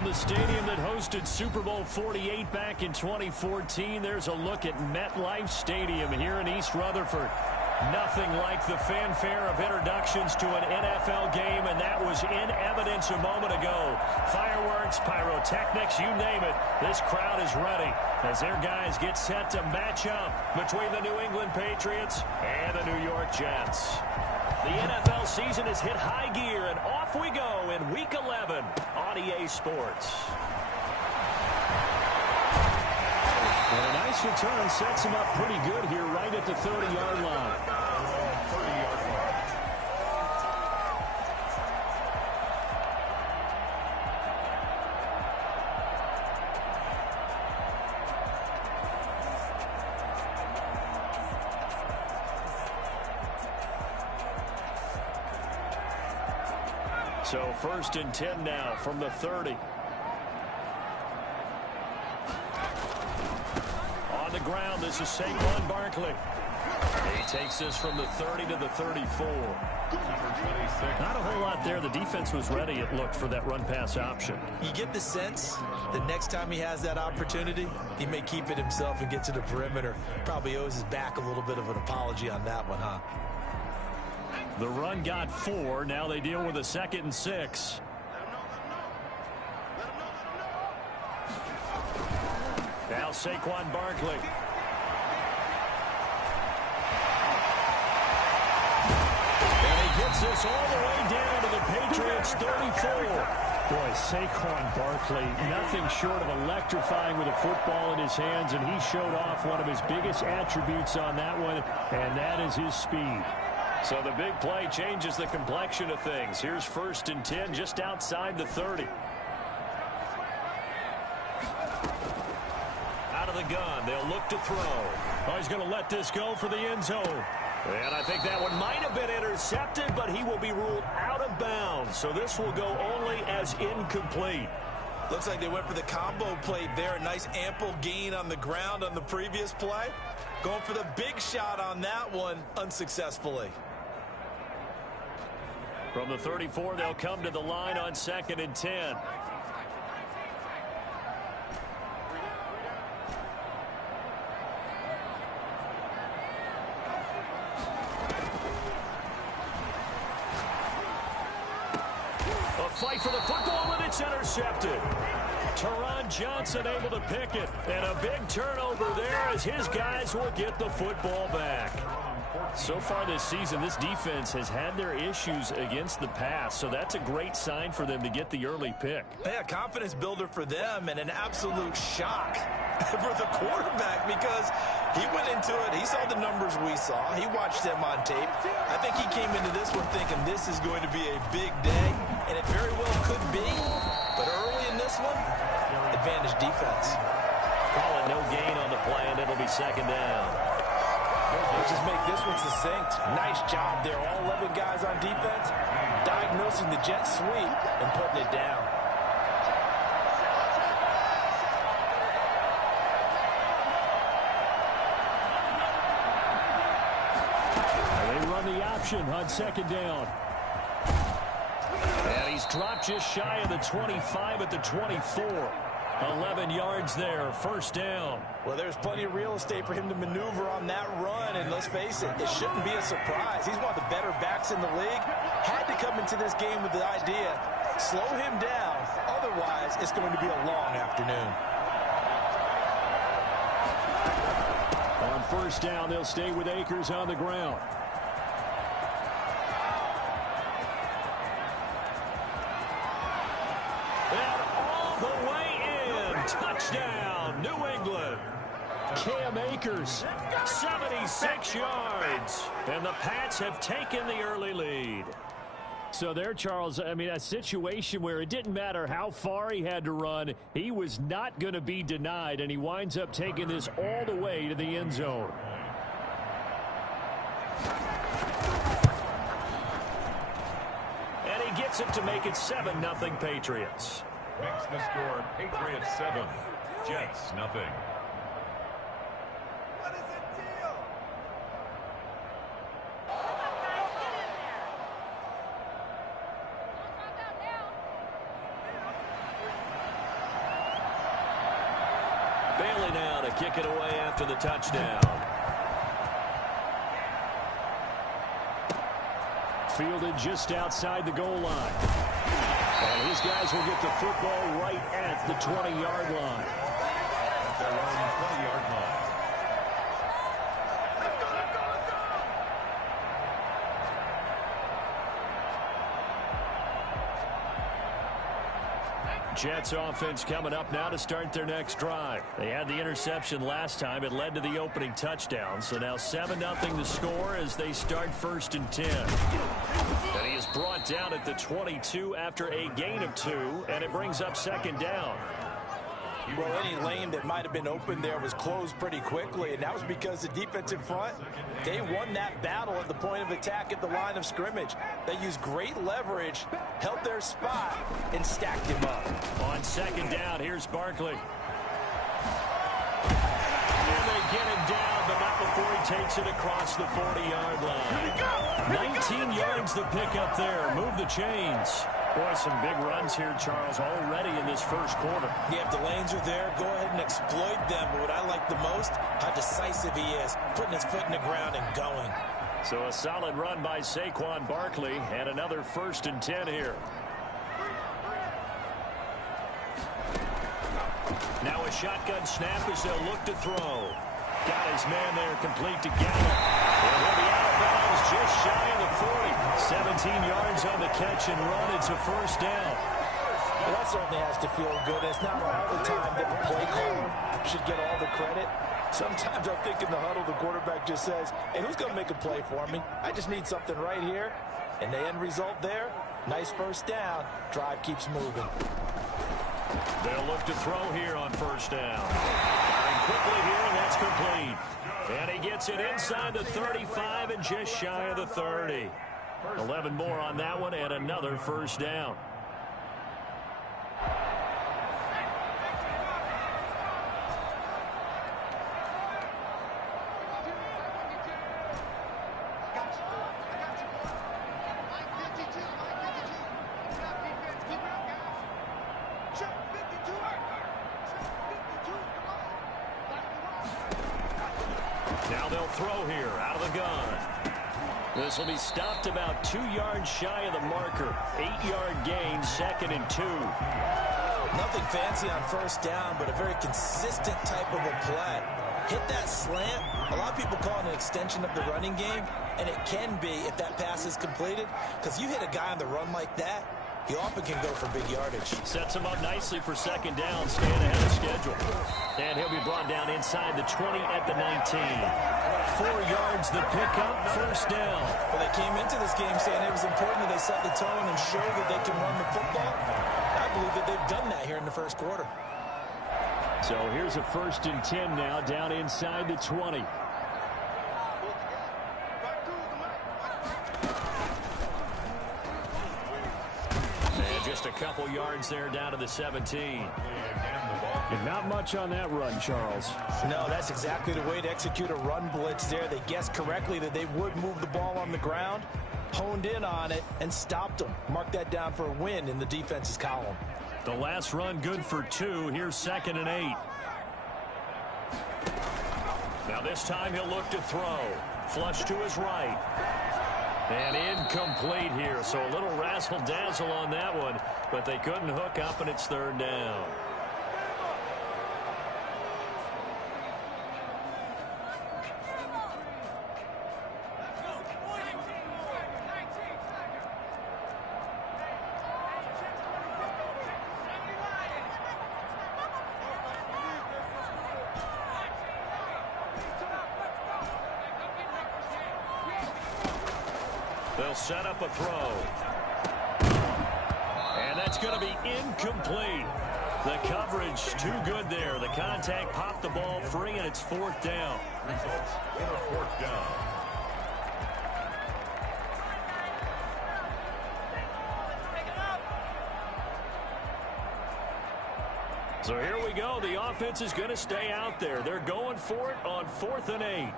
From the stadium that hosted Super Bowl 48 back in 2014, there's a look at MetLife Stadium here in East Rutherford. Nothing like the fanfare of introductions to an NFL game, and that was in evidence a moment ago. Fireworks, pyrotechnics, you name it. This crowd is ready as their guys get set to match up between the New England Patriots and the New York Jets. The NFL season has hit high gear, and off we go in Week 11 on EA Sports. And a nice return sets him up pretty good here right at the 30-yard line. So 1st and 10 now from the 30. On the ground, this is Saquon Barkley. He takes this from the 30 to the 34. Not a whole lot there. The defense was ready, it looked, for that run-pass option. You get the sense that next time he has that opportunity, he may keep it himself and get to the perimeter. Probably owes his back a little bit of an apology on that one, huh? The run got 4. Now they deal with a 2nd and 6. Now Saquon Barkley. And he gets this all the way down to the Patriots' 34. Boy, Saquon Barkley, nothing short of electrifying with a football in his hands, and he showed off one of his biggest attributes on that one, and that is his speed. So the big play changes the complexion of things. Here's 1st and 10 just outside the 30. Out of the gun, they'll look to throw. Oh, he's going to let this go for the end zone. And I think that one might have been intercepted, but he will be ruled out of bounds. So this will go only as incomplete. Looks like they went for the combo play there. A nice ample gain on the ground on the previous play. Going for the big shot on that one unsuccessfully. From the 34, they'll come to the line on 2nd and 10. A fight for the football, and it's intercepted. Teron Johnson able to pick it, and a big turnover there as his guys will get the football back. So far this season, this defense has had their issues against the pass, so that's a great sign for them to get the early pick. Yeah, confidence builder for them, and an absolute shock for the quarterback because he went into it. He saw the numbers we saw. He watched them on tape. I think he came into this one thinking this is going to be a big day, and it very well could be. But early in this one, advantage defense. Call it no gain on the play, and it'll be 2nd down. They'll just make this one succinct. Nice job there. All 11 guys on defense diagnosing the jet sweep and putting it down. They run the option on 2nd down. And he's dropped just shy of the 25 at the 24. 11 yards there, 1st down. Well, there's plenty of real estate for him to maneuver on that run, and let's face it, it shouldn't be a surprise. He's one of the better backs in the league. Had to come into this game with the idea, slow him down, otherwise it's going to be a long afternoon. On 1st down, they'll stay with Akers on the ground. Touchdown, New England. Cam Akers, 76 yards. And the Pats have taken the early lead. So there, Charles, I mean, a situation where it didn't matter how far he had to run. He was not going to be denied, and he winds up taking this all the way to the end zone. And he gets it to make it 7-0 Patriots. Makes the score Patriots 7, Jets nothing. What is the deal? to kick it away after the touchdown. Fielded just outside the goal line. And his guys will get the football right at the 20-yard line. At their own 20-yard line. Jets offense coming up now to start their next drive. They had the interception last time. It led to the opening touchdown. So now 7-0 the score as they start 1st and 10. And he is brought down at the 22 after a gain of 2, and it brings up 2nd down. Well, any lane that might have been open there was closed pretty quickly, and that was because the defensive front, they won that battle at the point of attack at the line of scrimmage. They used great leverage, held their spot, and stacked him up. On 2nd down, here's Barkley. And they get him down, but not before he takes it across the 40-yard line. 19 yards the pickup there. Move the chains. Boy, some big runs here, Charles, already in this first quarter. Yeah, if the lanes are there, go ahead and exploit them. But what I like the most, how decisive he is, putting his foot in the ground and going. So a solid run by Saquon Barkley, and another 1st and 10 here. Now a shotgun snap as they'll look to throw. Got his man there, complete to Gallup. And he'll be out of bounds just shy of the 40. 17 yards on the catch and run. It's a 1st down. Well, that certainly has to feel good. It's not all the time that the play caller should get all the credit. Sometimes I think in the huddle, the quarterback just says, hey, who's going to make a play for me? I just need something right here. And the end result there, nice 1st down. Drive keeps moving. They'll look to throw here on 1st down. Firing quickly here, and that's complete. And he gets it inside the 35 and just shy of the 30. 11 more on that one, and another 1st down. Now they'll throw here out of the gun. This will be stopped about 2 yards shy of the marker. 8-yard gain, 2nd and 2. Nothing fancy on 1st down, but a very consistent type of a play. Hit that slant. A lot of people call it an extension of the running game, and it can be if that pass is completed, because you hit a guy on the run like that, he often can go for big yardage. Sets him up nicely for 2nd down, staying ahead of schedule. And he'll be brought down inside the 20 at the 19. 4 yards the pickup, 1st down. Well, they came into this game saying it was important that they set the tone and show that they can run the football. I believe that they've done that here in the 1st quarter. So here's a 1st and 10 now, down inside the 20. And just a couple yards there down to the 17. And not much on that run, Charles. No, that's exactly the way to execute a run blitz there. They guessed correctly that they would move the ball on the ground, honed in on it, and stopped them. Mark that down for a win in the defense's column. The last run good for 2. Here's 2nd and 8. Now this time he'll look to throw. Flush to his right. And incomplete here. So a little razzle-dazzle on that one, but they couldn't hook up, and it's 3rd down. They'll set up a throw. And that's going to be incomplete. The coverage too good there. The contact popped the ball free, and it's 4th down. Results in a 4th down. So here we go. The offense is going to stay out there. They're going for it on 4th and 8.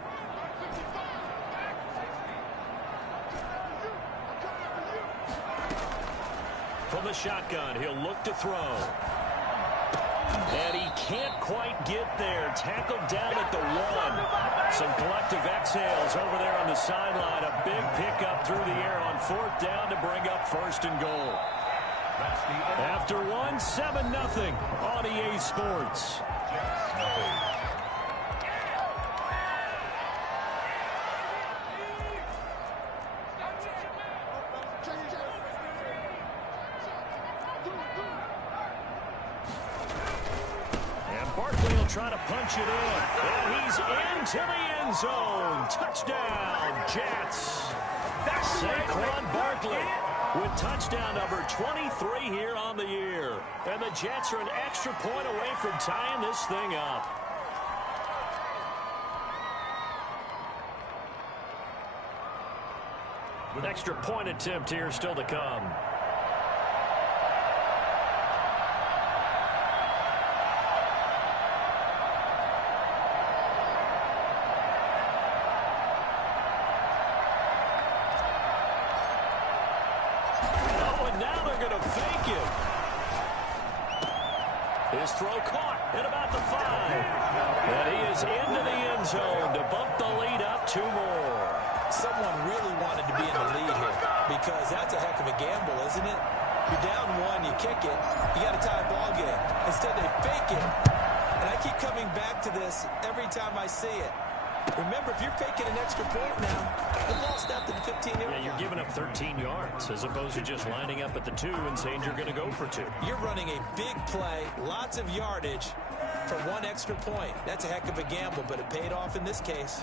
From the shotgun, he'll look to throw. And he can't quite get there. Tackled down at the 1. Some collective exhales over there on the sideline. A big pickup through the air on 4th down to bring up 1st and goal. After 1, 7-0 on EA Sports. Trying to punch it in, and he's into the end zone. Touchdown, Jets. Saquon Barkley with touchdown number 23 here on the year. And the Jets are an extra point away from tying this thing up. An extra point attempt here still to come. His throw caught at about the 5. And he is into the end zone to bump the lead up 2 more. Someone really wanted to be in the lead here because that's a heck of a gamble, isn't it? You're down 1, you kick it, you got a tie ball game. Instead, they fake it. And I keep coming back to this every time I see it. Remember, if you're faking an extra point now, the ball snapped at the 15-yard line. Yeah, you're giving up 13 yards as opposed to just lining up at the 2 and saying you're going to go for 2. You're running a big play, lots of yardage for 1 extra point. That's a heck of a gamble, but it paid off in this case.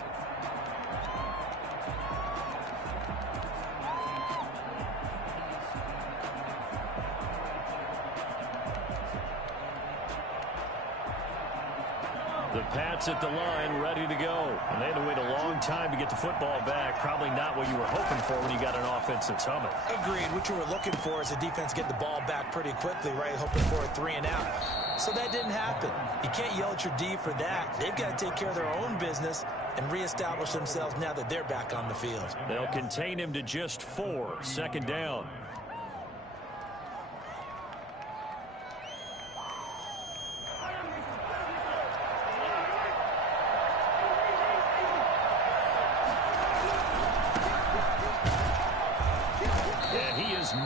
The Pats at the line, ready to go. And they had to wait a long time to get the football back. Probably not what you were hoping for when you got an offense that's humming. Agreed. What you were looking for is the defense get the ball back pretty quickly, right? Hoping for a 3 and out. So that didn't happen. You can't yell at your D for that. They've got to take care of their own business and reestablish themselves now that they're back on the field. They'll contain him to just 4. 2nd down.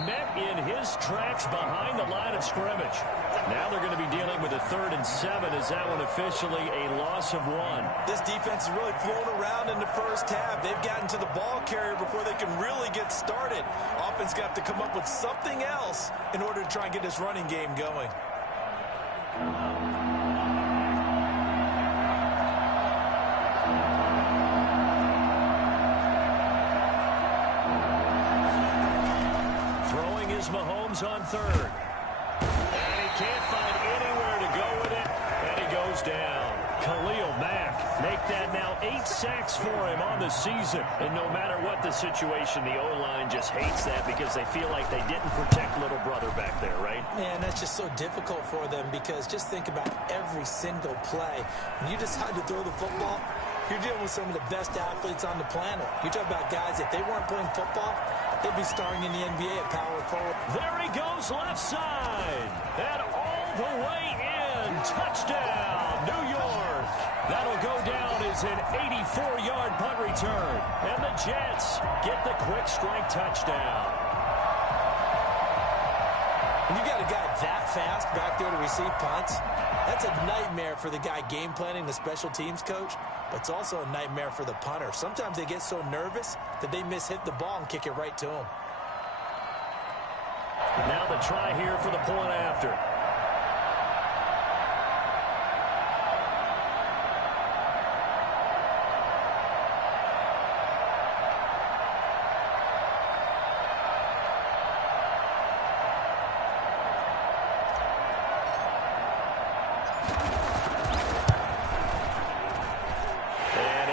Met in his tracks behind the line of scrimmage. Now they're going to be dealing with a 3rd and 7. Is that one officially a loss of 1? This defense is really flown around in the first half. They've gotten to the ball carrier before they can really get started. Offense got to come up with something else in order to try and get this running game going. Mahomes on 3rd. And he can't find anywhere to go with it. And he goes down. Khalil Mack make that now 8 sacks for him on the season. And no matter what the situation, the O-line just hates that because they feel like they didn't protect little brother back there, right? Man, that's just so difficult for them because just think about every single play. When you decide to throw the football, you're dealing with some of the best athletes on the planet. You talk about guys, if they weren't playing football, they'd be starring in the NBA at power forward. There he goes left side. And all the way in. Touchdown, New York. That'll go down as an 84-yard punt return. And the Jets get the quick strike touchdown. When you got a guy that fast back there to receive punts, that's a nightmare for the guy game planning, the special teams coach. But it's also a nightmare for the punter. Sometimes they get so nervous that they mishit the ball and kick it right to him. Now the try here for the point after.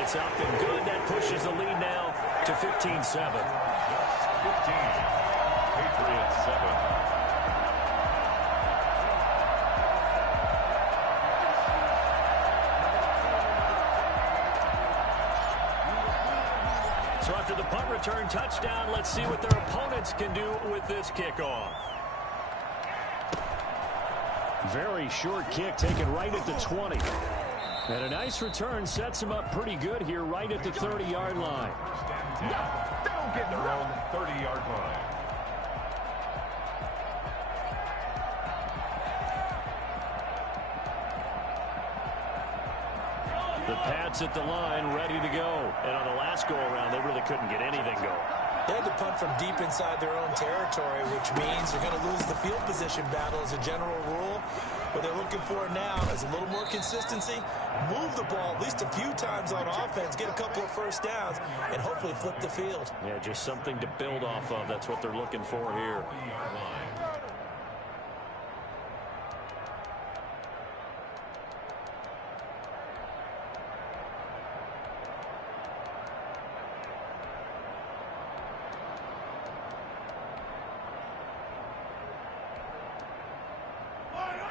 It's up and good. That pushes the lead now to 15-7. 15. Patriots 7. So after the punt return touchdown, let's see what their opponents can do with this kickoff. Very short kick taken right at the 20. And a nice return sets him up pretty good here right at the 30-yard line. They'll get their own 30-yard line. The Pats at the line, ready to go. And on the last go-around, they really couldn't get anything going. They had to punt from deep inside their own territory, which means they're going to lose the field position battle as a general rule. What they're looking for now is a little more consistency, move the ball at least a few times on offense, get a couple of first downs, and hopefully flip the field. Yeah, just something to build off of. That's what they're looking for here.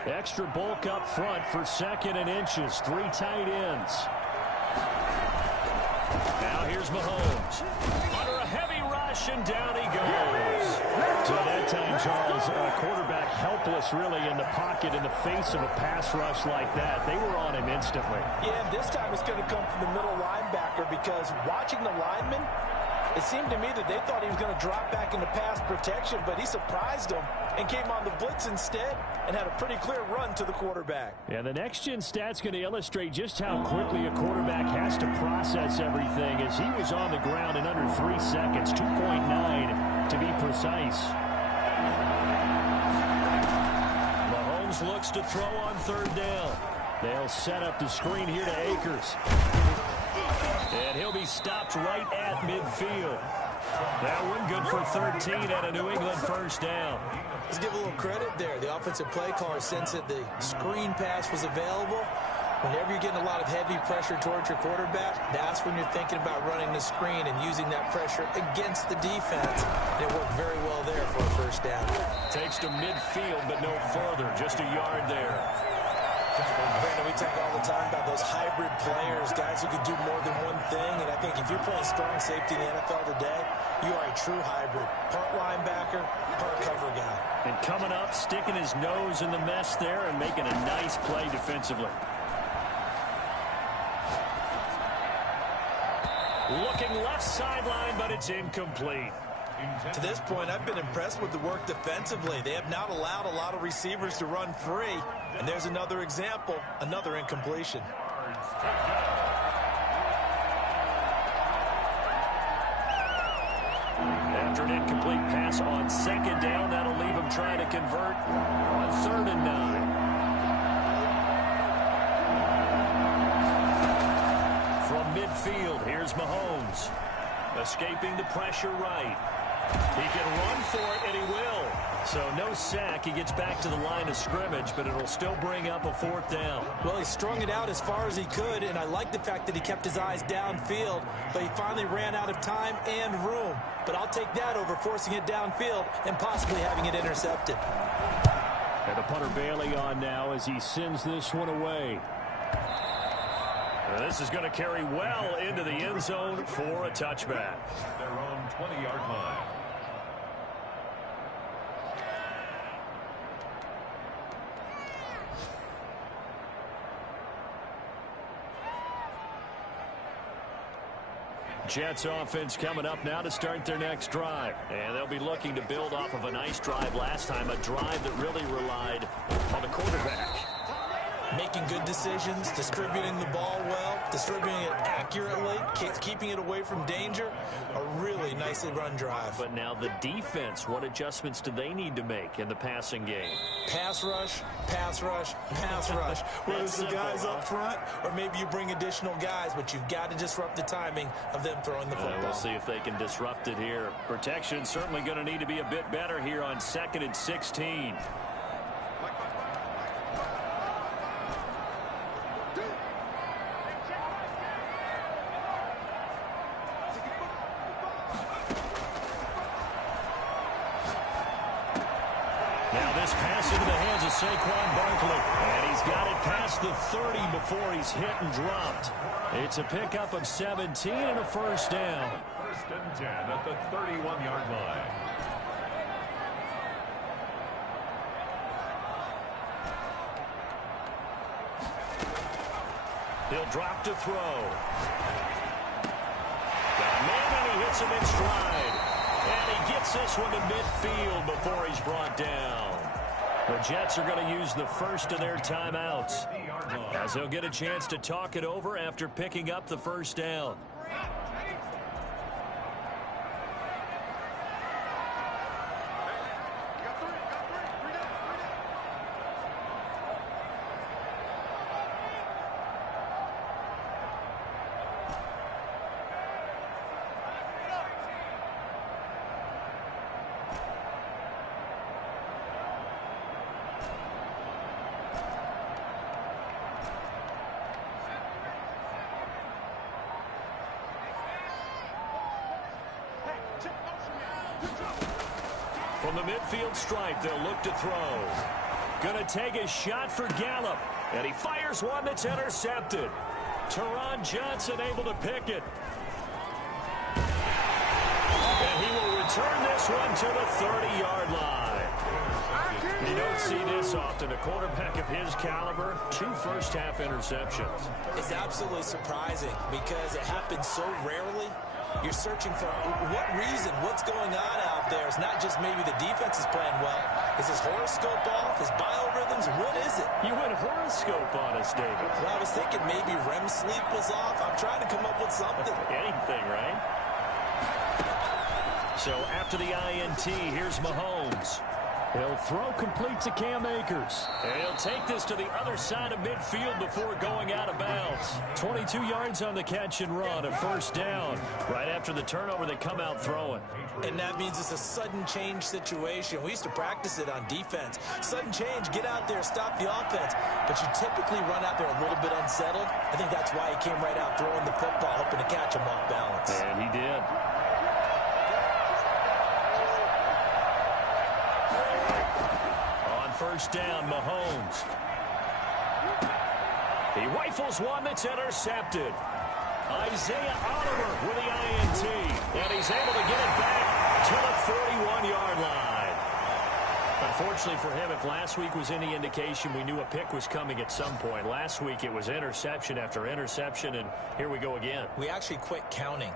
Extra bulk up front for 2nd and inches. 3 tight ends. Now here's Mahomes. Under a heavy rush, and down he goes. So that time, Charles, quarterback helpless really in the pocket in the face of a pass rush like that. They were on him instantly. Yeah, and this time it's going to come from the middle linebacker because watching the lineman, it seemed to me that they thought he was going to drop back into pass protection, but he surprised them and came on the blitz instead and had a pretty clear run to the quarterback. Yeah, the next-gen stat's going to illustrate just how quickly a quarterback has to process everything as he was on the ground in under 3 seconds, 2.9 to be precise. Mahomes looks to throw on 3rd down. They'll set up the screen here to Akers. And he'll be stopped right at midfield. That one good for 13 and a New England first down. Let's give a little credit there. The offensive play caller sensed that the screen pass was available. Whenever you're getting a lot of heavy pressure towards your quarterback, that's when you're thinking about running the screen and using that pressure against the defense. And it worked very well there for a first down. Takes to midfield, but no further. Just a yard there. Brandon, we talk all the time about those hybrid players, guys who can do more than one thing. And I think if you're playing strong safety in the NFL today, you are a true hybrid. Part linebacker, part cover guy. And coming up, sticking his nose in the mess there and making a nice play defensively. Looking left sideline, but it's incomplete. To this point, I've been impressed with the work defensively. They have not allowed a lot of receivers to run free. And there's another example, another incompletion. After an incomplete pass on 2nd down, that'll leave him trying to convert on 3rd and 9. From midfield, here's Mahomes. Escaping the pressure right. He can run for it, and he will. So no sack. He gets back to the line of scrimmage, but it'll still bring up a 4th down. Well, he strung it out as far as he could, and I like the fact that he kept his eyes downfield, but he finally ran out of time and room. But I'll take that over forcing it downfield and possibly having it intercepted. And the punter Bailey on now as he sends this one away. This is going to carry well into the end zone for a touchback. Their own 20-yard line. Jets offense coming up now to start their next drive. And they'll be looking to build off of a nice drive last time, a drive that really relied on the quarterback. Making good decisions, distributing the ball well, distributing it accurately, keeping it away from danger. A really nicely run drive. But now the defense, what adjustments do they need to make in the passing game? Pass rush, pass rush, pass rush. Whether it's the guys up front or maybe you bring additional guys, but you've got to disrupt the timing of them throwing the football. We'll see if they can disrupt it here. Protection certainly going to need to be a bit better here on 2nd and 16. Into the hands of Saquon Barkley. And he's got it past the 30 before he's hit and dropped. It's a pickup of 17 and a first down. 1st and 10 at the 31-yard line. He'll drop to throw. Got a man, and he hits him in stride. And he gets this one to midfield before he's brought down. The Jets are going to use the first of their timeouts, as they'll get a chance to talk it over after picking up the first down. From the midfield stripe, they'll look to throw. Going to take a shot for Gallup. And he fires one that's intercepted. Teron Johnson able to pick it. And he will return this one to the 30-yard line. You don't see this often. A quarterback of his caliber, 2 first-half interceptions. It's absolutely surprising because it happens so rarely. You're searching for what reason, what's going on out there. It's not just maybe the defense is playing well. Is his horoscope off? His biorhythms? What is it? You went horoscope on us, David. Well, I was thinking maybe REM sleep was off. I'm trying to come up with something. Anything, right? So after the INT, here's Mahomes. He'll throw complete to Cam Akers. And he'll take this to the other side of midfield before going out of bounds. 22 yards on the catch and run, a first down. Right after the turnover, they come out throwing. And that means it's a sudden change situation. We used to practice it on defense. Sudden change, get out there, stop the offense. But you typically run out there a little bit unsettled. I think that's why he came right out throwing the football, hoping to catch him off balance. And he did. First down, Mahomes. He rifles one that's intercepted. Isaiah Oliver with the INT. And he's able to get it back to the 41-yard line. Unfortunately for him, if last week was any indication, we knew a pick was coming at some point. Last week it was interception after interception, and here we go again. We actually quit counting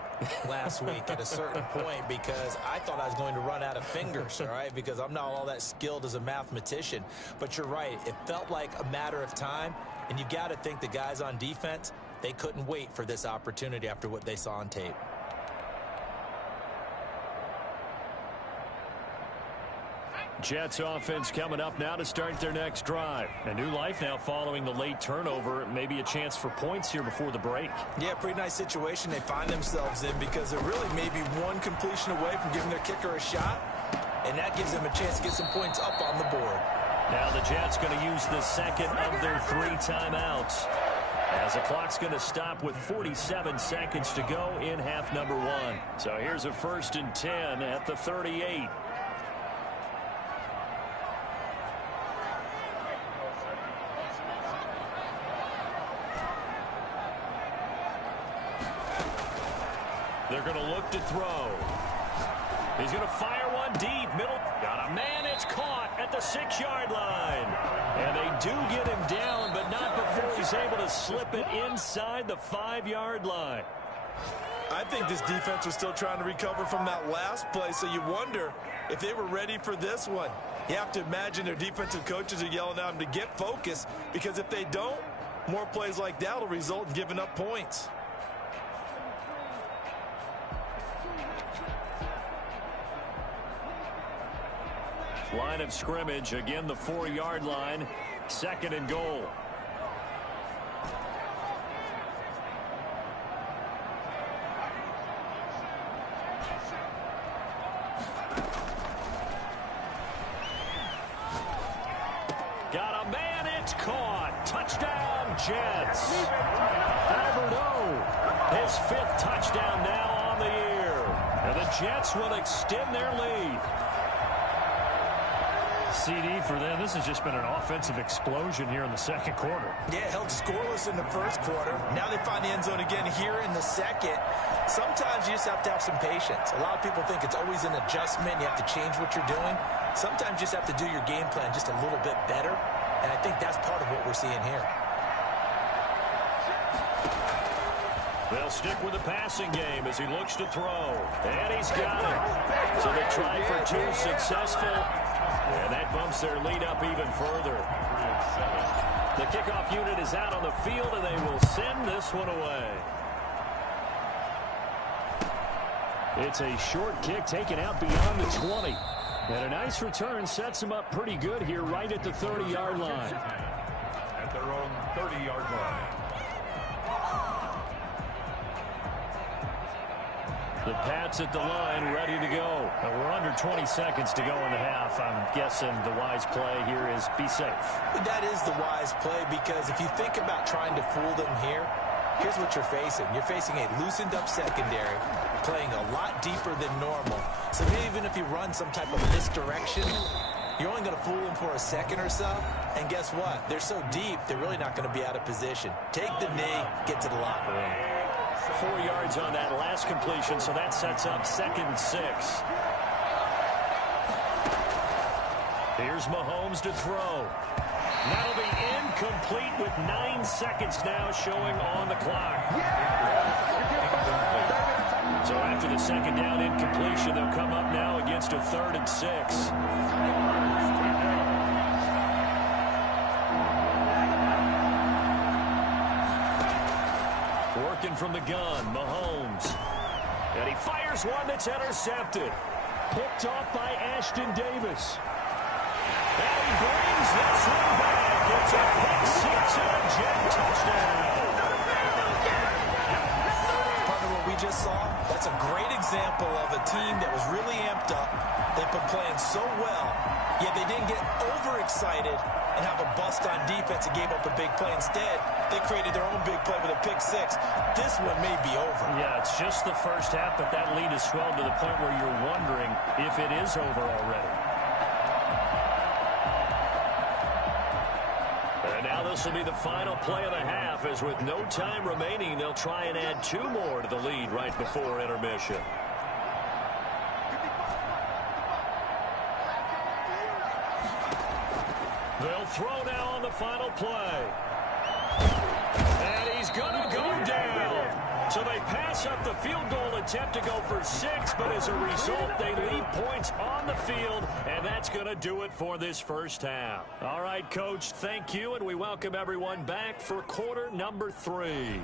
last week at a certain point because I thought I was going to run out of fingers, all right, because I'm not all that skilled as a mathematician. But you're right. It felt like a matter of time, and you got to think the guys on defense, they couldn't wait for this opportunity after what they saw on tape. Jets offense coming up now to start their next drive. A new life now following the late turnover. Maybe a chance for points here before the break. Yeah, pretty nice situation they find themselves in because they're really maybe one completion away from giving their kicker a shot. And that gives them a chance to get some points up on the board. Now the Jets going to use the second of their 3 timeouts, as the clock's going to stop with 47 seconds to go in half number 1. So here's a 1st and 10 at the 38. They're going to look to throw. He's going to fire one deep. Middle. Got a man. It's caught at the 6-yard line. And they do get him down, but not before he's able to slip it inside the 5-yard line. I think this defense was still trying to recover from that last play, so you wonder if they were ready for this one. You have to imagine their defensive coaches are yelling at them to get focused, because if they don't, more plays like that will result in giving up points. Line of scrimmage, again the 4-yard line, 2nd and goal. Got a man, it's caught. Touchdown, Jets. Albert O, his 5th touchdown now on the year. And the Jets will extend their lead. CD for them. This has just been an offensive explosion here in the 2nd quarter. Yeah, held scoreless in the 1st quarter. Now they find the end zone again here in the 2nd. Sometimes you just have to have some patience. A lot of people think it's always an adjustment. You have to change what you're doing. Sometimes you just have to do your game plan just a little bit better. And I think that's part of what we're seeing here. They'll stick with the passing game as he looks to throw. And he's got it. So they try for 2 successful. And that bumps their lead up even further. The kickoff unit is out on the field, and they will send this one away. It's a short kick taken out beyond the 20. And a nice return sets him up pretty good here right at the 30-yard line. At their own 30-yard line. The Pats at the line, ready to go. We're under 20 seconds to go in the half. I'm guessing the wise play here is be safe. That is the wise play, because if you think about trying to fool them here, here's what you're facing. You're facing a loosened-up secondary, playing a lot deeper than normal. So even if you run some type of misdirection, you're only going to fool them for a second or so. And guess what? They're so deep, they're really not going to be out of position. Take the knee, get to the locker room. 4 yards on that last completion, so that sets up 2nd and 6. Here's Mahomes to throw. That'll be incomplete with 9 seconds now showing on the clock. So after the 2nd down incompletion, they'll come up now against a 3rd and 6. Working from the gun, Mahomes. And he fires one that's intercepted. Picked off by Ashton Davis. And he brings this one back. It's a pick 6 and a jet touchdown. Partner, what we just saw, that's a great example of a team that was really amped up. They've been playing so well, yet they didn't get overexcited and have a bust on defense and gave up a big play. Instead, they created their own big play with a pick 6. This one may be over. Yeah, it's just the first half, but that lead has swelled to the point where you're wondering if it is over already. And now this will be the final play of the half, as with no time remaining, they'll try and add 2 more to the lead right before intermission. They'll throw now on the final play. And he's going to go down. So they pass up the field goal attempt to go for 6, but as a result, they leave points on the field, and that's going to do it for this first half. All right, Coach, thank you, and we welcome everyone back for quarter number 3.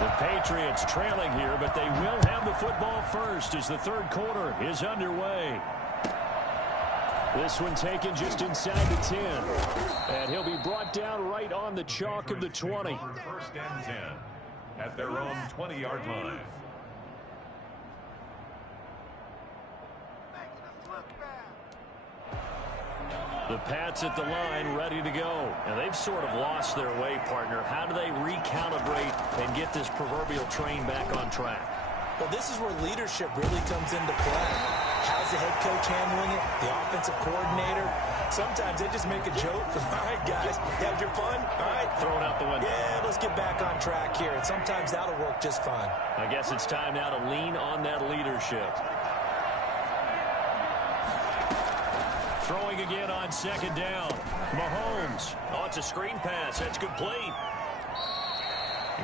The Patriots trailing here, but they will have the football first as the 3rd quarter is underway. This one taken just inside the 10. And he'll be brought down right on the chalk of the 20. 1st and 10 at their own 20-yard line. The Pats at the line, ready to go. And they've sort of lost their way, partner. How do they recalibrate and get this proverbial train back on track? Well, this is where leadership really comes into play. How's the head coach handling it? The offensive coordinator? Sometimes they just make a joke. All right, guys, had your fun? All right. Throw it out the window. Yeah, let's get back on track here. And sometimes that'll work just fine. I guess it's time now to lean on that leadership. Throwing again on 2nd down. Mahomes. Oh, it's a screen pass. That's complete.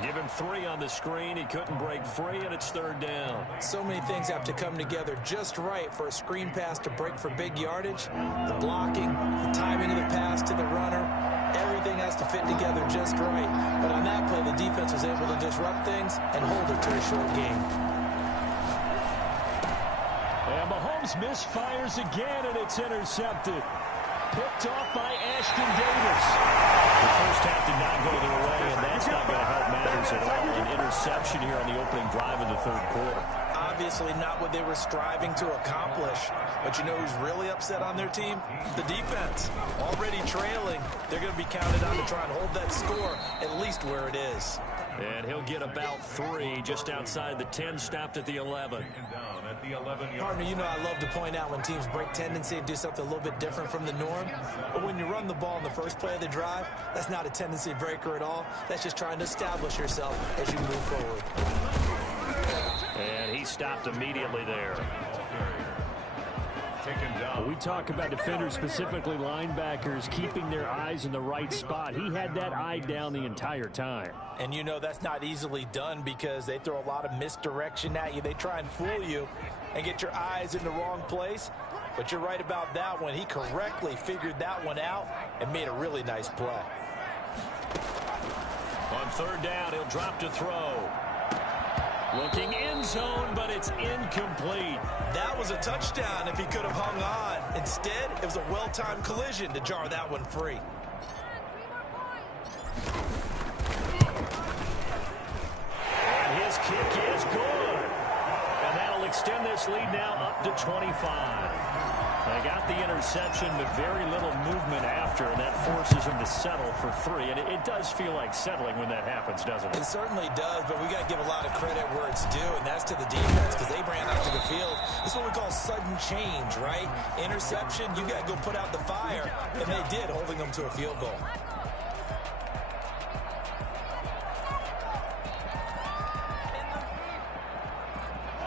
Give him 3 on the screen. He couldn't break free, and it's 3rd down. So many things have to come together just right for a screen pass to break for big yardage. The blocking, the timing of the pass to the runner, everything has to fit together just right. But on that play, the defense was able to disrupt things and hold it to a short game. And Mahomes misfires again, and it's intercepted. Picked off by Ashton Davis. The first half did not go their way, and that's not going to help matters at all. An interception here on the opening drive of the 3rd quarter. Obviously not what they were striving to accomplish. But you know who's really upset on their team? The defense. Already trailing. They're going to be counted on to try and hold that score at least where it is. And he'll get about 3 just outside the 10, stopped at the 11. At the 11-yard. Partner, you know I love to point out when teams break tendency and do something a little bit different from the norm. But when you run the ball in the first play of the drive, that's not a tendency breaker at all. That's just trying to establish yourself as you move forward. And he stopped immediately there. taken down. We talk about defenders, specifically linebackers, keeping their eyes in the right spot. He had that eye down the entire time. And you know that's not easily done because they throw a lot of misdirection at you. They try and fool you and get your eyes in the wrong place. But you're right about that one. He correctly figured that one out and made a really nice play. On third down, he'll drop to throw. Looking end zone, but it's incomplete. That was a touchdown if he could have hung on. Instead, it was a well-timed collision to jar that one free. And his kick is good. And that'll extend this lead now up to 25. They got the interception, but very little movement after, and that forces him to settle for 3. And it does feel like settling when that happens, doesn't it? It certainly does, but we got to give a lot of credit where it's due, and that's to the defense because they ran out to the field. This is what we call sudden change, right? Interception, you got to go put out the fire, and they did, holding them to a field goal.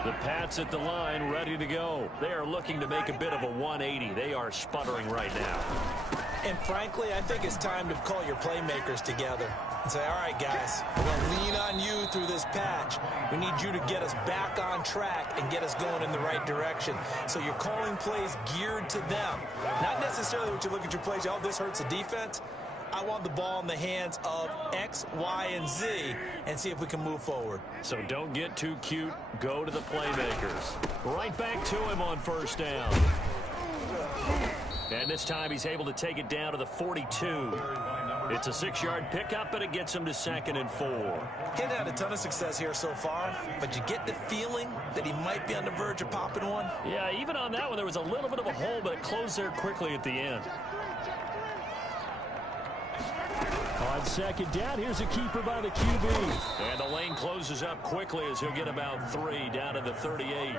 The Pats at the line, ready to go. They are looking to make a bit of a 180. They are sputtering right now. And frankly, I think it's time to call your playmakers together and say, all right, guys, we're going to lean on you through this patch. We need you to get us back on track and get us going in the right direction. So you're calling plays geared to them. Not necessarily what you look at your plays, oh, this hurts the defense. I want the ball in the hands of X, Y, and Z and see if we can move forward. So don't get too cute. Go to the playmakers. Right back to him on first down. And this time he's able to take it down to the 42. It's a 6-yard pickup, and it gets him to 2nd and 4. He hadn't had a ton of success here so far, but you get the feeling that he might be on the verge of popping one. Yeah, even on that one, there was a little bit of a hole, but it closed there quickly at the end. On second down, here's a keeper by the QB. And the lane closes up quickly as he'll get about 3 down to the 38.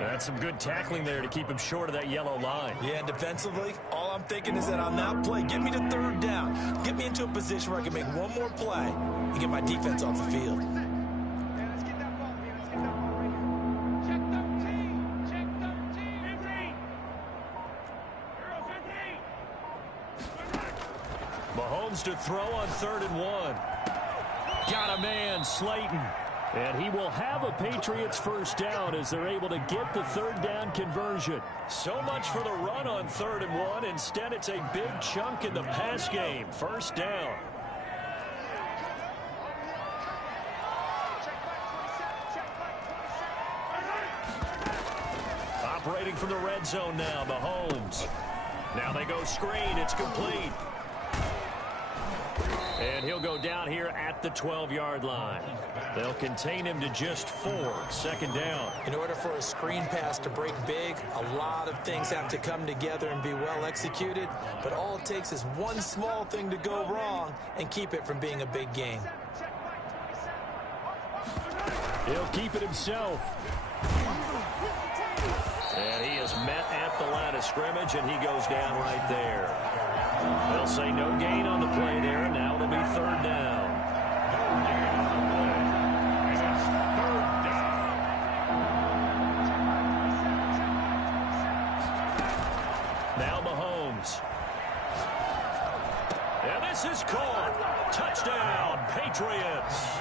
That's some good tackling there to keep him short of that yellow line. Yeah, and defensively, all I'm thinking is that on that play, get me to 3rd down. Get me into a position where I can make one more play and get my defense off the field. Mahomes to throw on 3rd and 1. Got a man, Slayton. And he will have a Patriots first down as they're able to get the 3rd down conversion. So much for the run on 3rd and 1. Instead, it's a big chunk in the pass game. First down. Operating from the red zone now, Mahomes. Now they go screen. It's complete. And he'll go down here at the 12-yard line. They'll contain him to just 4. 2nd down. In order for a screen pass to break big, a lot of things have to come together and be well executed. But all it takes is one small thing to go wrong and keep it from being a big gain. He'll keep it himself. And he is met at the line of scrimmage, and he goes down right there. They'll say no gain on the play there, and now it'll be 3rd down. Now Mahomes. And this is caught. Touchdown, Patriots.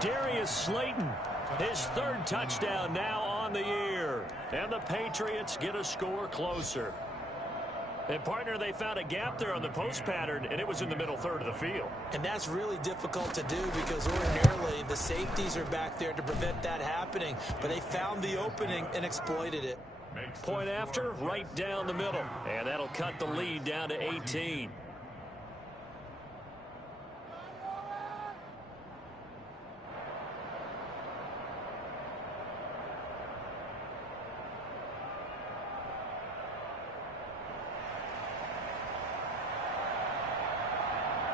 Darius Slayton, his 3rd touchdown now on the year. And the Patriots get a score closer. And, partner, they found a gap there on the post pattern, and it was in the middle 3rd of the field. And that's really difficult to do because ordinarily the safeties are back there to prevent that happening. But they found the opening and exploited it. Point after, right down the middle. And that'll cut the lead down to 18.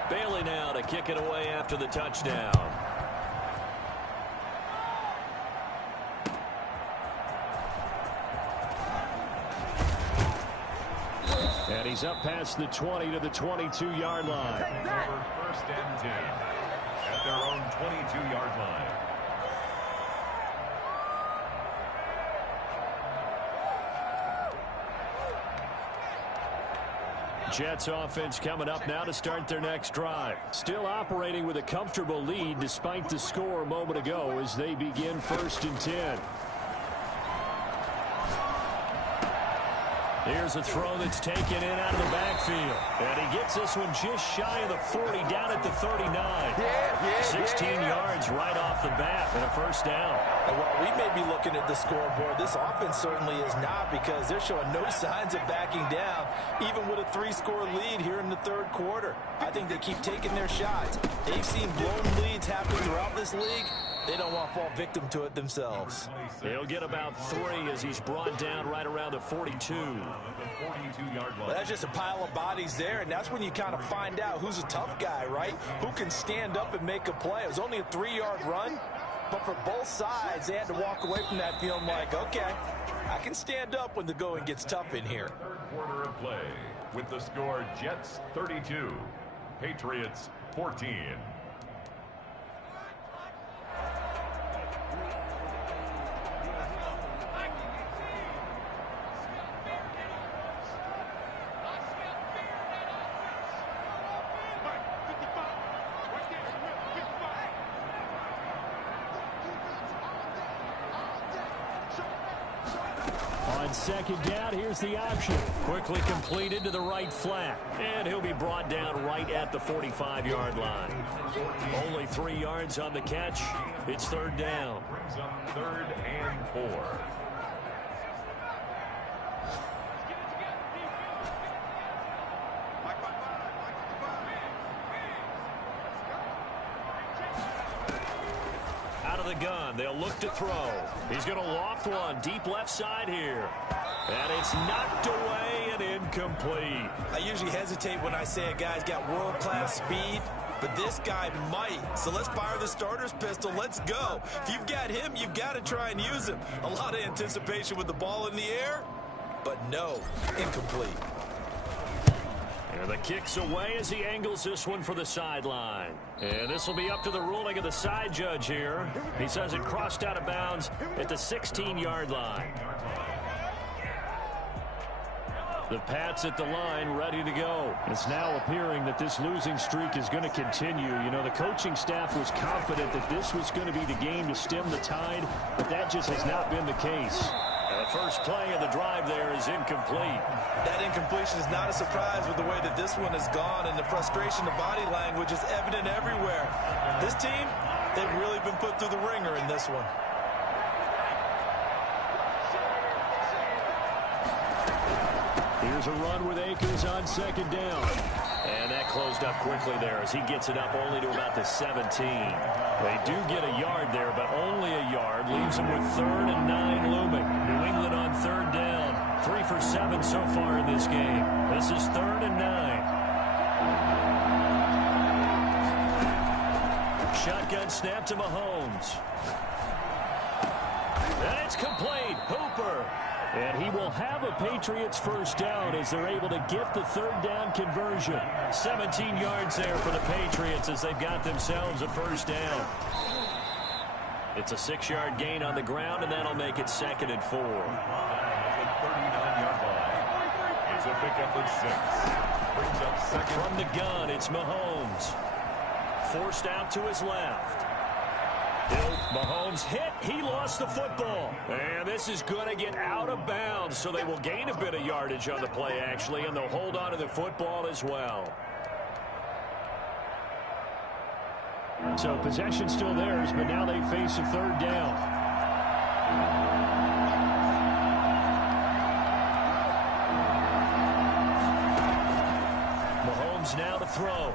Bailey now to kick it away after the touchdown. And he's up past the 20 to the 22-yard line. Over 1st and 10 at their own 22-yard line. Jets offense coming up now to start their next drive. Still operating with a comfortable lead despite the score a moment ago as they begin 1st and 10. Here's a throw that's taken in out of the backfield. And he gets this one just shy of the 40, down at the 39. 16 yards right off the bat and a 1st down. And while we may be looking at the scoreboard, this offense certainly is not, because they're showing no signs of backing down, even with a 3-score lead here in the 3rd quarter. I think they keep taking their shots. They've seen blown leads happen throughout this league. They don't want to fall victim to it themselves. He'll get about 3 as he's brought down right around the 42. Well, that's just a pile of bodies there, and that's when you kind of find out who's a tough guy, right? Who can stand up and make a play. It was only a 3-yard run, but for both sides, they had to walk away from that feeling like, okay, I can stand up when the going gets tough in here. 3rd quarter of play with the score Jets 32, Patriots 14. On 2nd down, here's the option. Quickly completed to the right flat. And he'll be brought down right at the 45-yard line. Only 3 yards on the catch. It's 3rd down. Brings up 3rd and 4. The gun. They'll look to throw. He's going to loft one deep left side here. And it's knocked away and incomplete. I usually hesitate when I say a guy's got world-class speed, but this guy might. So let's fire the starter's pistol. Let's go. If you've got him, you've got to try and use him. A lot of anticipation with the ball in the air, but no, incomplete. And the kick's away as he angles this one for the sideline. And this will be up to the ruling of the side judge here. He says it crossed out of bounds at the 16-yard line. The Pats at the line ready to go. It's now appearing that this losing streak is going to continue. You know, the coaching staff was confident that this was going to be the game to stem the tide, but that just has not been the case. And the first play of the drive there is incomplete. That incompletion is not a surprise with the way that this one has gone, and the frustration, the body language is evident everywhere. This team, they've really been put through the ringer in this one. Here's a run with Akers on 2nd down. And that closed up quickly there as he gets it up only to about the 17. They do get a yard there, but only a yard. Leaves them with 3rd and 9 looming. New England on 3rd down. 3 for 7 so far in this game. This is 3rd and 9. Shotgun snap to Mahomes. And it's complete. Hooper. And he will have a Patriots 1st down as they're able to get the 3rd down conversion. 17 yards there for the Patriots as they've got themselves a 1st down. It's a 6-yard gain on the ground, and that'll make it 2nd and 4. 39-yard line. It's a pickup of 6. Brings up 2nd. From the gun, it's Mahomes. Forced out to his left. Mahomes hit. He lost the football. And this is going to get out of bounds, so they will gain a bit of yardage on the play, actually, and they'll hold on to the football as well. So possession still theirs, but now they face a 3rd down. Mahomes now to throw.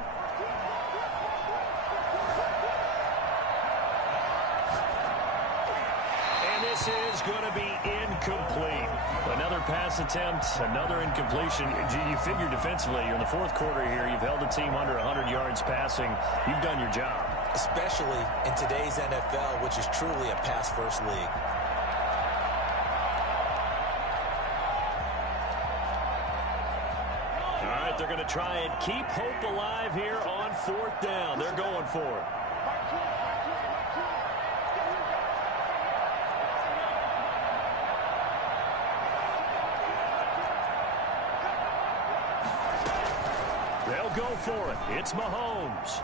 This is going to be incomplete. Another pass attempt, another incompletion. You figure defensively, you're in the 4th quarter here. You've held a team under 100 yards passing. You've done your job. Especially in today's NFL, which is truly a pass-first league. All right, they're going to try and keep hope alive here on 4th down. They're going for it. They'll go for it. It's Mahomes.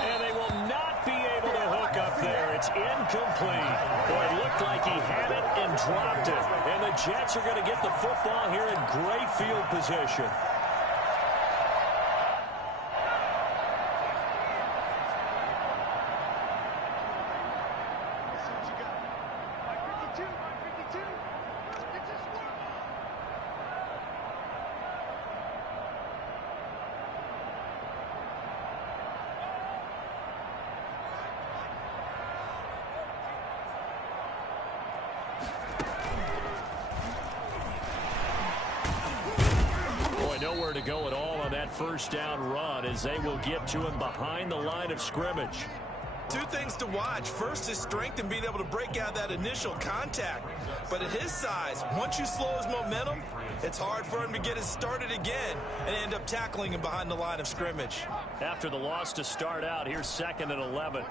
And they will not be able to hook up there. It's incomplete. Boy, it looked like he had it and dropped it. And the Jets are going to get the football here in great field position. Nowhere to go at all on that first down run as they will get to him behind the line of scrimmage. Two things to watch. First, his strength and being able to break out that initial contact. But at his size, once you slow his momentum, it's hard for him to get it started again and end up tackling him behind the line of scrimmage. After the loss to start out, here's 2nd and 11.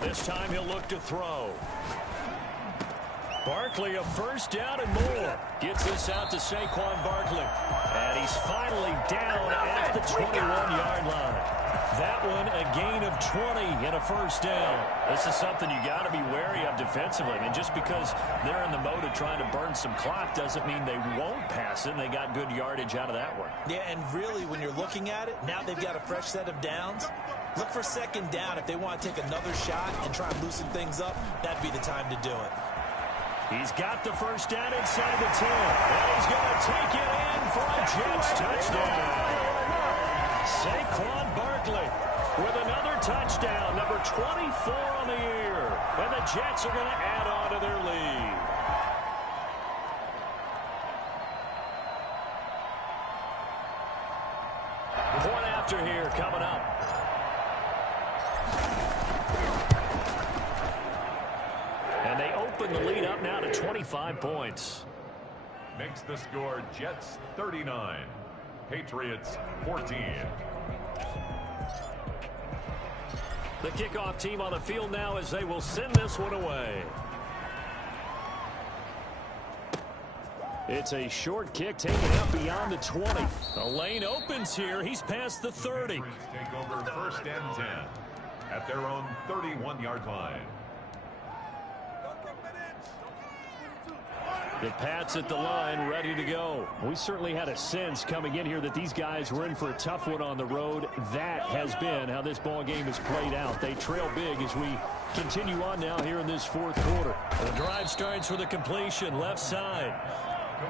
This time he'll look to throw. Barkley, a first down and more. Gets this out to Saquon Barkley. And he's finally down at the 21-yard line. That one a gain of 20 and a first down. This is something you got to be wary of defensively. And just because they're in the mode of trying to burn some clock doesn't mean they won't pass it. And they got good yardage out of that one. Yeah, and really when you're looking at it, now they've got a fresh set of downs. Look for 2nd down. If they want to take another shot and try and loosen things up, that'd be the time to do it. He's got the first down inside the 10. And he's going to take it in for a Jets touchdown. Saquon Barkley with another touchdown, number 24 on the year. And the Jets are going to add on to their lead. Point after here coming up. And they open the lead up now to 25 points. Makes the score Jets 39, Patriots 14. The kickoff team on the field now as they will send this one away. It's a short kick taken out beyond the 20. The lane opens here. He's past the 30. Take over 1st and 10 at their own 31-yard line. The Pats at the line, ready to go. We certainly had a sense coming in here that these guys were in for a tough one on the road. That has been how this ball game has played out. They trail big as we continue on now here in this 4th quarter. The drive starts with a completion, left side.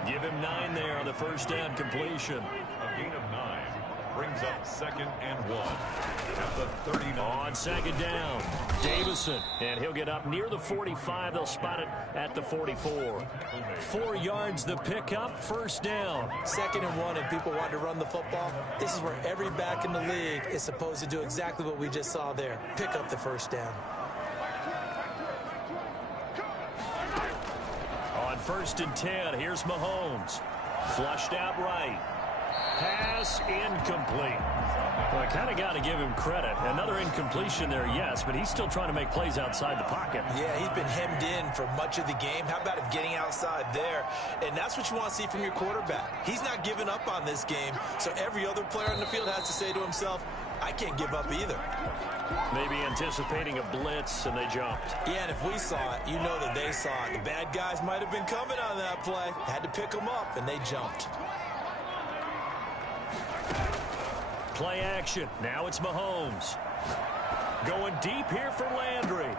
Give him 9 there on the first down completion. A gain of 9 brings up 2nd and 1 at the 39. On 2nd down, Davison, and he'll get up near the 45. They'll spot it at the 44. 4 yards the pickup, first down. 2nd and 1, and people want to run the football. This is where every back in the league is supposed to do exactly what we just saw there. Pick up the first down. On 1st and 10, here's Mahomes. Flushed out right. Pass incomplete. Well, I kind of got to give him credit. Another incompletion there, yes, but he's still trying to make plays outside the pocket. Yeah, he's been hemmed in for much of the game. How about him getting outside there? And that's what you want to see from your quarterback. He's not giving up on this game, so every other player on the field has to say to himself, I can't give up either. Maybe anticipating a blitz, and they jumped. Yeah, and if we saw it, you know that they saw it. The bad guys might have been coming on that play. Had to pick them up, and they jumped. Play action. Now it's Mahomes. Going deep here for Landry.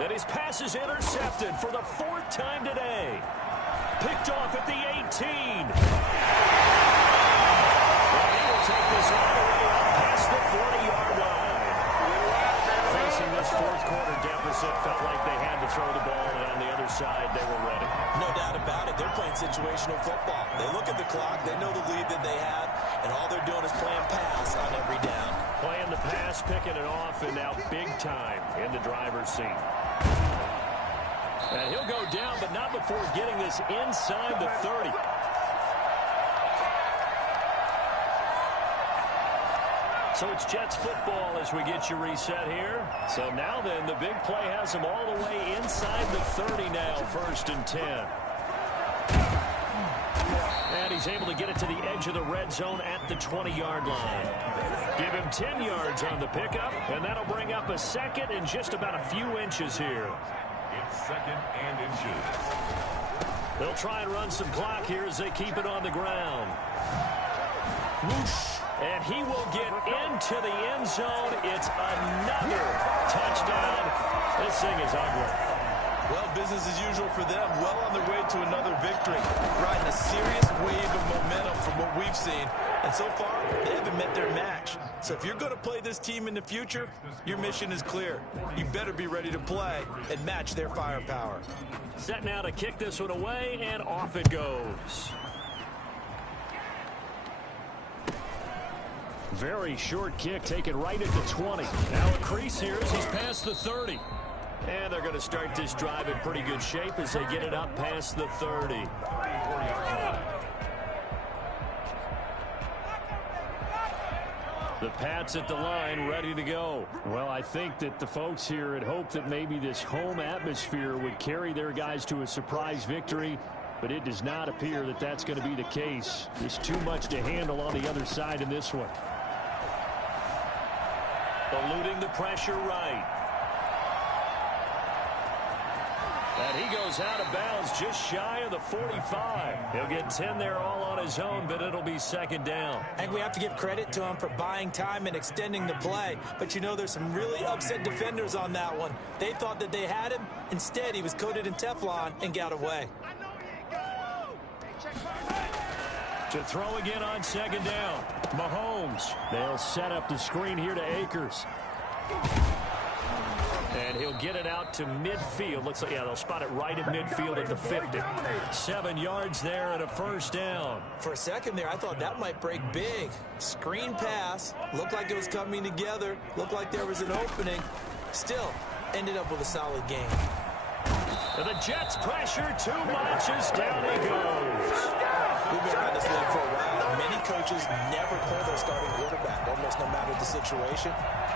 And his pass is intercepted for the 4th time today. Picked off at the 18. Well, he will take this all the way up past the 40-yard line. Facing this 4th quarter deficit, felt like they had to throw the ball, and on the other side, they were ready. No doubt about it. They're playing situational football. They look at the clock. They know the lead that they have, and all they're doing is playing pass on every down. Playing the pass, picking it off, and now big time in the driver's seat. And he'll go down, but not before getting this inside the 30. So it's Jets football as we get you reset here. So now then, the big play has them all the way inside the 30 now, 1st and 10. And he's able to get it to the edge of the red zone at the 20-yard line. Give him 10 yards on the pickup, and that'll bring up a second and just about a few inches here. It's 2nd and inches. They'll try and run some clock here as they keep it on the ground. Whoosh. And he will get into the end zone. It's another touchdown. This thing is ugly. Well, business as usual for them. Well on their way to another victory. Riding a serious wave of momentum from what we've seen. And so far, they haven't met their match. So if you're going to play this team in the future, your mission is clear. You better be ready to play and match their firepower. Set now to kick this one away, and off it goes. Very short kick taken right at the 20. Now a crease here as he's past the 30. And they're going to start this drive in pretty good shape as they get it up past the 30. The Pats at the line ready to go. Well, I think that the folks here had hoped that maybe this home atmosphere would carry their guys to a surprise victory, but it does not appear that that's going to be the case. There's too much to handle on the other side in this one. Eluding the pressure right. And he goes out of bounds just shy of the 45. He'll get 10 there all on his own, but it'll be 2nd down. I think we have to give credit to him for buying time and extending the play. But, you know, there's some really upset defenders on that one. They thought that they had him. Instead, he was coated in Teflon and got away. To throw again on 2nd down. Mahomes. They'll set up the screen here to Akers. And he'll get it out to midfield. Looks like, yeah, they'll spot it right at midfield at the 50. 7 yards there and a 1st down. For a second there, I thought that might break big. Screen pass. Looked like it was coming together. Looked like there was an opening. Still, ended up with a solid game. And the Jets pressure too much as down he goes. We've been around this league for a while. Many coaches never pull their starting quarterback, almost no matter the situation.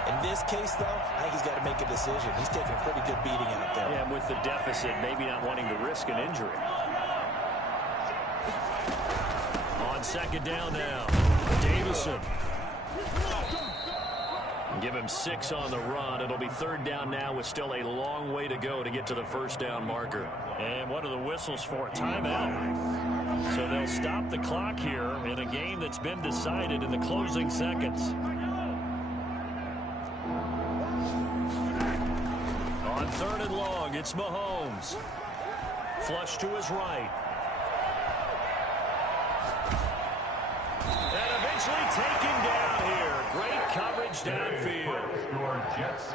In this case, though, I think he's got to make a decision. He's taking a pretty good beating out there. Yeah, and with the deficit, maybe not wanting to risk an injury. On 2nd down now, Davison. Give him 6 on the run. It'll be 3rd down now with still a long way to go to get to the 1st down marker. And what are the whistles for? Timeout. So they'll stop the clock here in a game that's been decided in the closing seconds. On 3rd and long, it's Mahomes. Flush to his right. And eventually taken down here. Great coverage downfield. Your Jets